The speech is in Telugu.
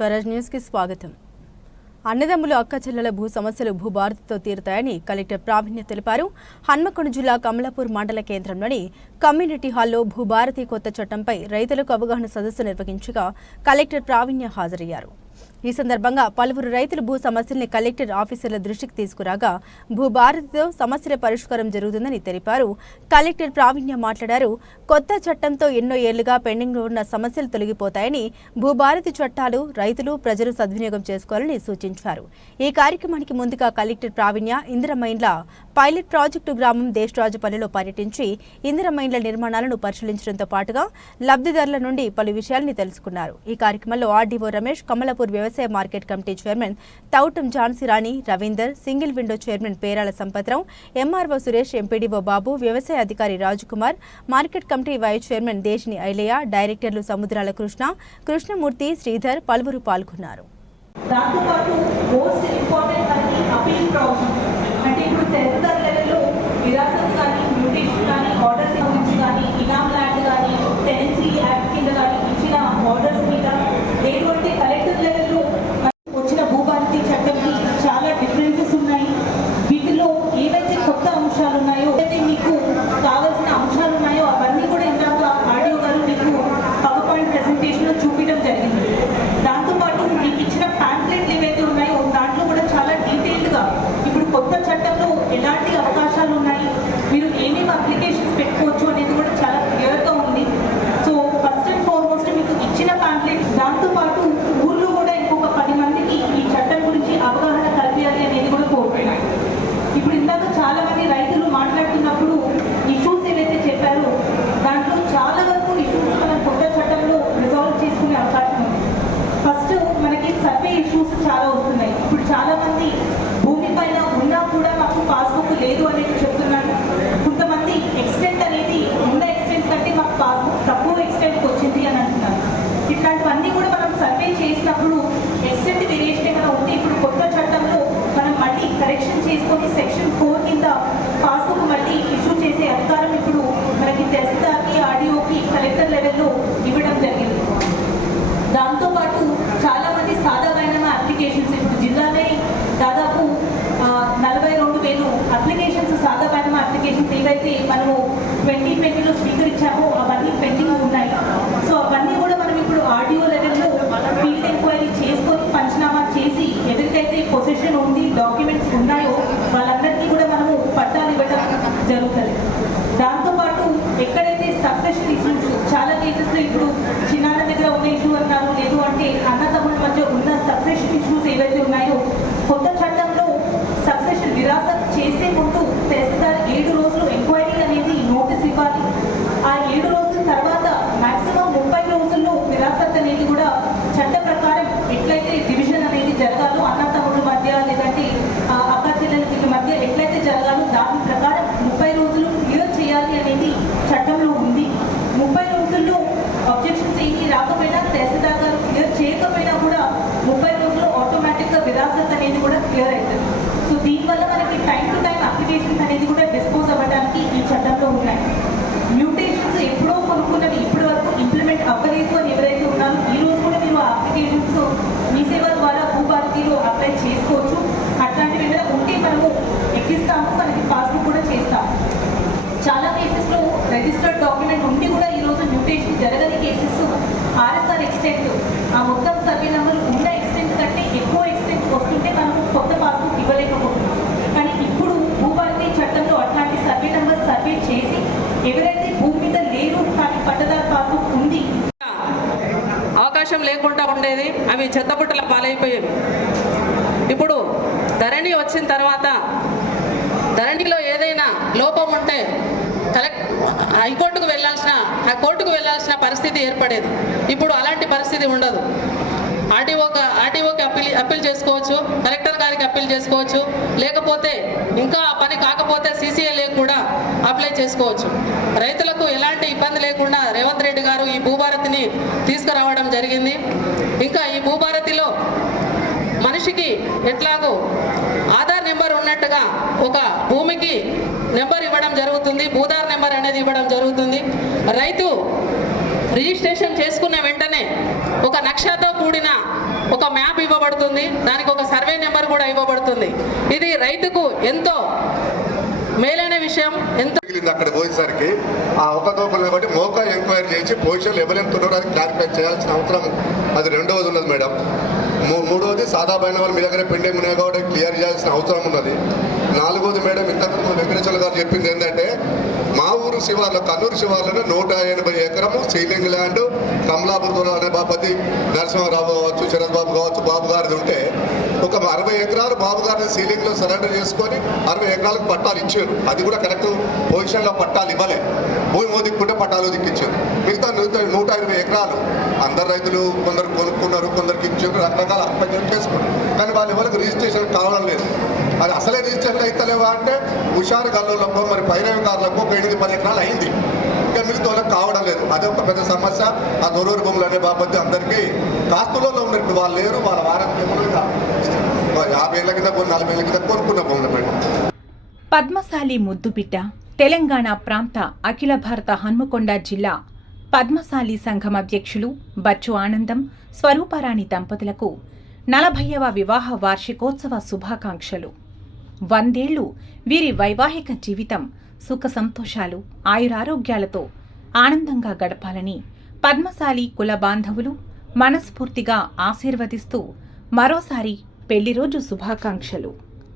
స్వరాజ్ న్యూస్కి స్వాగతం. అన్నదమ్ములు అక్క చెల్లెల భూ సమస్యలు భూభారతితో తీరుతాయని కలెక్టర్ ప్రావీణ్య తెలిపారు. హన్మకొండ జిల్లా కమలాపూర్ మండల కేంద్రంలోని కమ్యూనిటీ హాల్లో భూభారతి కొత్త చట్టంపై రైతులకు అవగాహన సదస్సు నిర్వహించగా కలెక్టర్ ప్రావీణ్య హాజరయ్యారు. ఈ సందర్భంగా పలువురు రైతులు భూ సమస్యల్ని కలెక్టర్ ఆఫీసర్ల దృష్టికి తీసుకురాగా భూభారతితో సమస్యల పరిష్కారం జరుగుతుందని తెలిపారు. కలెక్టర్ ప్రావీణ్య మాట్లాడారు కొత్త చట్టంతో ఎన్నో ఏళ్ళుగా పెండింగ్లో ఉన్న సమస్యలు తొలగిపోతాయని భూభారతి చట్టాలు రైతులు ప్రజలు సద్వినియోగం చేసుకోవాలని సూచించారు. ఈ కార్యక్రమానికి ముందుగా కలెక్టర్ ప్రావీణ్య ఇందిరమైన్ల పైలట్ ప్రాజెక్టు గ్రామం దేశరాజుపల్లిలో పర్యటించి ఇందిరమైన్ల నిర్మాణాలను పరిశీలించడంతో పాటుగా లబ్ధిదారుల నుండి పలు విషయాలను తెలుసుకున్నారు. ఈ కార్యక్రమంలో ఆర్డీఓ రమేష్ కమలాపూర్ వ్యవసాయ market committee chairman Thoutam Jhansirani Ravinder single window chairman Perala Sampathrao MRO Suresh MPDO Babu వ్యవసాయ అధికారి Rajkumar market committee vice chairman Deshini Ailaiah డైరెక్టర్లు సముద్రాల కృష్ణ కృష్ణమూర్తి శ్రీధర్ పలువురు పాల్గొన్నారు. అంటే ఇప్పుడు తహసీల్దార్ లెవెల్లో విరాసత్ కానీ మ్యూటేషన్ కానీ ఆర్డర్స్ గురించి కానీ ఇనామ్ ల్యాండ్ కానీ టెనెన్సీ యాక్ట్ కింద కానీ ఇచ్చిన ఆర్డర్స్ మీద లేదు అంటే కలెక్టర్ లెవెల్లో వచ్చిన భూభారతి చట్టంకి చాలా డిఫరెన్సెస్ ఉన్నాయి వీటిలో ఏవైతే కొత్త అంశాలు ఉన్నాయో ఏదైతే మీకు కావాల్సిన అంశాలు ఉన్నాయో అవన్నీ కూడా ఇందాక ఆడియో గారు మీకు పవర్ పాయింట్ ప్రెజెంటేషన్ చూపించడం జరిగింది దాంతోపాటు మీకు ఇచ్చిన ప్యాంప్లెట్లు ఏవైతే ఉన్నాయో దాంట్లో కూడా చాలా డీటెయిల్డ్గా ఇప్పుడు కొత్త చట్టంలో ఎలాంటి అవకాశాలు ఉన్నాయి మీరు ఏమేమి అప్లికేషన్స్ పెట్టుకోవచ్చు అనేది కూడా చాలా క్లియర్గా ఉంది సో ఫస్ట్ అండ్ ఫార్మోస్ట్ మీకు ఇచ్చిన ప్యాంప్లెట్ దాంతోపాటు ఊర్లో కూడా ఇంకొక పది మందికి ఈ చట్టం గురించి అవగాహన కల్పించాలి అనేది కూడా కోరుతున్నాను ఇప్పుడు ఇందాక చాలా మంది రైతులు మాట్లాడుతున్నప్పుడు ఇష్యూస్ ఏవైతే చెప్పారో దాంట్లో చాలా వరకు ఇష్యూస్ మనం కొత్త చట్టంలో రిజాల్వ్ చేసుకునే అవకాశం ఉంది ఫస్ట్ మనకి సర్వే ఇష్యూస్ చాలా వస్తున్నాయి ఇప్పుడు చాలా మంది భూమి పైన ఉన్నా కూడా మాకు పాస్బుక్ లేదు అనేది చెప్తున్నారు కొంతమంది ఎక్స్టెంట్ అనేది ఉన్న ఎక్స్టెంట్ కంటే మాకు పాస్బుక్ తక్కువ ఎక్స్టెంట్కి వచ్చింది అని అంటున్నారు ఇట్లాంటివన్నీ కూడా మనం సర్వే చేసినప్పుడు ఎక్స్టెంట్ వేరియేషన్ ఏమైనా ఉంటే ఇప్పుడు కొత్త చట్టంలో మనం మళ్ళీ కరెక్షన్ చేసుకొని సెక్షన్ ఫోర్ కింద పాస్బుక్ మళ్ళీ ఇష్యూ చేసే అధికారం ఇప్పుడు మనకి తహసీల్దార్కి ఆర్డీఓకి కలెక్టర్ లెవెల్లో ఇవ్వడం జరిగింది దాంతోపాటు చాలా మంది సాధారణ అప్లికేషన్స్ ఇప్పుడు జిల్లాలో దాదాపు ఆ, నలభై రెండు వేలు అప్లికేషన్స్ సాధారణ ఏదైతే మనము ట్వంటీ ట్వంటీలో స్వీకరించామో అవన్నీ పెండింగ్ ఉన్నాయి. సో అవన్నీ కూడా మనం ఇప్పుడు ఆడియో లెవెల్లో ఫీల్డ్ ఎంక్వైరీ చేసుకొని పంచనామా చేసి ఎవరికైతే పొజిషన్ ఉంది డాక్యుమెంట్స్ ఉన్నాయో వాళ్ళందరికీ కూడా మనము పట్టాలు ఇవ్వడం జరుగుతుంది. దాంతోపాటు ఎక్కడైతే సక్సెషన్ ఇష్యూస్ చాలా కేసెస్లో ఇప్పుడు చిన్నాన్న దగ్గర ఉన్న ఇష్యూ అన్నారు లేదు అంటే అన్నతమ్ముల మధ్య ఉన్న సక్సెషన్ ఇష్యూస్ ఏవైతే ఉన్నాయో కొత్త చట్టంలో సక్సెషన్ విరాసత్ చేసే ముందు తహసీల్దార్ ఏడు రోజులు ఎంక్వైరీ అనేది నోటీస్ ఇవ్వాలి ఆ ఏడు రోజుల తర్వాత మాక్సిమం ముప్పై రోజుల్లో విరాసత్ అనేది కూడా చట్ట ప్రకారం ఎట్లయితే డివిజన్ అనేది జరగాలో అన్నతమ్ముల మధ్య లేదంటే ఆ, అక్క చెల్లెల మధ్య ఎట్లయితే జరగాలో దాని ప్రకారం ముప్పై రోజులు క్లియర్ చేయాలి అనేది చట్టంలో ఉంది ముప్పై రోజుల్లో అబ్జెక్షన్స్ ఏంటి రాకపోయినా తహసీల్దార్ గారు క్లియర్ చేయకపోయినా కూడా ముప్పై రోజుల్లో ఆటోమేటిక్గా విరాసత్ అనేది కూడా క్లియర్ అవుతుంది సో దీనివల్ల మనకి టైం టు టైం అప్లికేషన్స్ అనేది కూడా డిస్పోజ్ అవ్వడానికి ఈ చట్టంలో ఉన్నాయి మ్యూటేషన్స్ ఎప్పుడో కొనుక్కున్నవి ఇప్పటి వరకు ఇంప్లిమెంట్ అవ్వలేదు అని ఎవరైతే ఉన్నారో ఈ రోజు కూడా మీరు ఆ అప్లికేషన్స్ మీ సేవ ద్వారా భూభారతిలో అప్లై చేసుకోవచ్చు అట్లాంటివి ఏమైనా ఉంటే మనము ఎక్కిస్తాము మనకి పాస్బుక్ కూడా చేస్తాము చాలా కేసెస్లో రిజిస్టర్డ్ డాక్యుమెంట్ ఉండి కూడా ఈ రోజు మ్యూటేషన్ జరగని కేసెస్ ఆర్ఎస్ఆర్ ఎక్స్టెంట్. ఆ మొత్తం సర్వే నెంబర్ ఉన్న ఎక్స్టెంట్ కంటే ఎక్కువ ఎక్స్టెంట్ వస్తుంటే మనము కొత్త పాస్బుక్ ఇవ్వలేకపోతున్నాం. కానీ ఇప్పుడు భూభారతి చట్టంలో అట్లాంటి సర్వే నెంబర్ సర్వే చేసి ఎవరైతే భూమి మీద లేరు కానీ పట్టదారు పాస్బుక్ ఉంది అవకాశం లేకుండా ఉండేది అవి చెత్తపుట్టల పాలైపోయేవి. ఇప్పుడు ధరణి వచ్చిన తర్వాత ధరణిలో ఏదైనా లోపం ఉంటే హైకోర్టుకు వెళ్ళాల్సిన ఆ కోర్టుకు వెళ్ళాల్సిన పరిస్థితి ఏర్పడేది. ఇప్పుడు అలాంటి పరిస్థితి ఉండదు. ఆర్టీఓకి ఆర్టీఓకి అప్పీల్ అప్పీల్ చేసుకోవచ్చు కలెక్టర్ గారికి అప్పీల్ చేసుకోవచ్చు లేకపోతే ఇంకా ఆ పని కాకపోతే సీసీఎల్ఏ కూడా అప్లై చేసుకోవచ్చు. రైతులకు ఎలాంటి ఇబ్బంది లేకుండా రేవంత్ రెడ్డి గారు ఈ భూభారతిని తీసుకురావడం జరిగింది. ఇంకా ఈ భూభారతిలో మనిషికి ఎట్లాగో ఆధార్ నెంబర్ ఉన్నట్టుగా ఒక భూమికి నెంబర్ ఇవ్వడం జరుగుతుంది భూదార్ నెంబర్ అనేది ఇవ్వడం జరుగుతుంది. రైతు రిజిస్ట్రేషన్ చేసుకున్న వెంటనే ఒక నక్షతో కూడిన ఒక మ్యాప్ ఇవ్వబడుతుంది దానికి ఒక సర్వే నెంబర్ కూడా ఇవ్వబడుతుంది. ఇది రైతుకు ఎంతో మేలైన విషయం ఎంతో అక్కడ పోయేసరికి ఆ ఒక దోపలు బట్టి మోకా ఎంక్వైరీ చేసి పొజిషన్లు ఎవరెంత ఉన్నారో అది క్లారిఫై చేయాల్సిన అవసరం అది రెండవది ఉన్నది మేడం. మూడవది సాదా పైన మీ దగ్గర పెండింగ్ ఉన్నాయి కాబట్టి క్లియర్ చేయాల్సిన అవసరం ఉన్నది. నాలుగోది మేడం ఇంతకు వెంకటేశ్వర గారు చెప్పింది ఏంటంటే మా ఊరు శివార్లో కన్నూరు శివార్లోనే నూట ఎనభై ఎకరము సీలింగ్ ల్యాండ్ కమలాపురం అనే బాపతి నరసింహారావు కావచ్చు శరత్ బాబు కావచ్చు బాబు గారిది ఉంటే ఒక అరవై ఎకరాలు బాబు గారిని సీలింగ్లో సరెండర్ చేసుకొని అరవై ఎకరాలకు పట్టాలు ఇచ్చారు. అది కూడా కరెక్ట్ పొజిషన్లో పట్టాలు ఇవ్వలే. భూమి మోదిక్కుంటే పట్టాలు దిక్కించారు మిగతా నూట నూట ఇరవై ఎకరాలు అందరు రైతులు కొందరు కొనుక్కున్నారు కొందరికి ఇచ్చారు రకరకాల అప్పంజం చేసుకున్నారు. కానీ వాళ్ళ ఎవరికి రిజిస్ట్రేషన్ కావడం లేదు. అది అసలే రిజిస్ట్రేషన్ అయితలేవా అంటే హుషారు గల్లులకు మరి పైరవికారులకు ఒక ఎనిమిది పది ఎకరాలు అయింది. ఇంకా మిగతా వాళ్ళకి కావడం లేదు. అదే ఒక పెద్ద సమస్య. ఆ దొరూరు భూములు అనే బాబతి అందరికీ కాస్తులలో ఉన్నట్టు వాళ్ళు లేరు వాళ్ళ వారం యాభై ఏళ్ళ కింద కొన్ని నలభై ఏళ్ళ కింద కొనుక్కున్న భూములు మేడం. పద్మశాలి ముద్దుబిడ్డ తెలంగాణ ప్రాంత అఖిల భారత హన్మకొండ జిల్లా పద్మశాలి సంఘం అధ్యక్షులు బచ్చు ఆనందం స్వరూపారాణి దంపతులకు నలభైవ వివాహ వార్షికోత్సవ శుభాకాంక్షలు. వందేళ్ళు వీరి వైవాహిక జీవితం సుఖ సంతోషాలు ఆయురారోగ్యాలతో ఆనందంగా గడపాలని పద్మశాలి కుల బాంధవులు మనస్ఫూర్తిగా ఆశీర్వదిస్తూ మరోసారి పెళ్ళిరోజు శుభాకాంక్షలు.